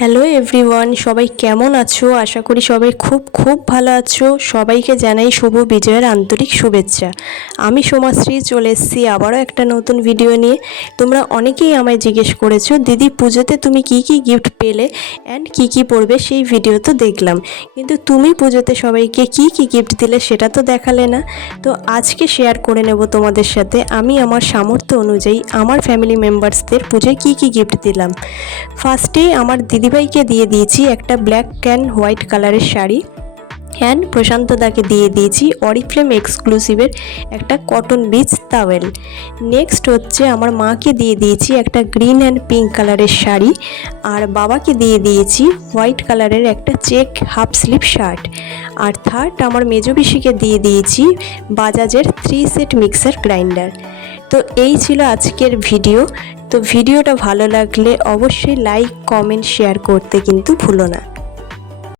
Hello everyone, সবাই কেমন আছো? আশা করি সবাই খুব খুব ভালো আছো। সবাইকে জানাই শুভ বিজয়ের আন্তরিক শুভেচ্ছা। আমি সোমাশ্রী চলে এসেছি আবারও একটা নতুন ভিডিও নিয়ে। তোমরা অনেকেই আমায় জিজ্ঞেস করেছো, দিদি পুজোতে তুমি কি কি গিফট পেলে অ্যান্ড কি কি পড়বে, সেই ভিডিও তো দেখলাম, কিন্তু তুমি পুজোতে সবাইকে কি কি গিফট দিলে সেটা তো দেখালে না। তো আজকে শেয়ার করে নেব তোমাদের সাথে আমি আমার সামর্থ্য অনুযায়ী আমার ফ্যামিলি মেম্বার্সদের পুজোয় কি কি গিফট দিলাম। ফার্স্টেই আমার দিদিভাইকে দিয়ে দিয়েছি একটা ব্ল্যাক অ্যান্ড হোয়াইট কালারের শাড়ি, অ্যান্ড প্রশান্তদাকে দিয়ে দিয়েছি অরিফ্লেম এক্সক্লুসিভের একটা কটন বিচ টাওয়েল। নেক্সট হচ্ছে আমার মাকে দিয়ে দিয়েছি একটা গ্রিন অ্যান্ড পিঙ্ক কালারের শাড়ি, আর বাবাকে দিয়ে দিয়েছি হোয়াইট কালারের একটা চেক হাফ স্লিভ শার্ট। আর থার্ড আমার মেজো পিসিকে দিয়ে দিয়েছি বাজাজের 3 সেট মিক্সার গ্রাইন্ডার। তো এই ছিল আজকের ভিডিও। তো ভিডিওটা ভালো লাগলে অবশ্যই লাইক, কমেন্ট, শেয়ার করতে কিন্তু ভুলো না।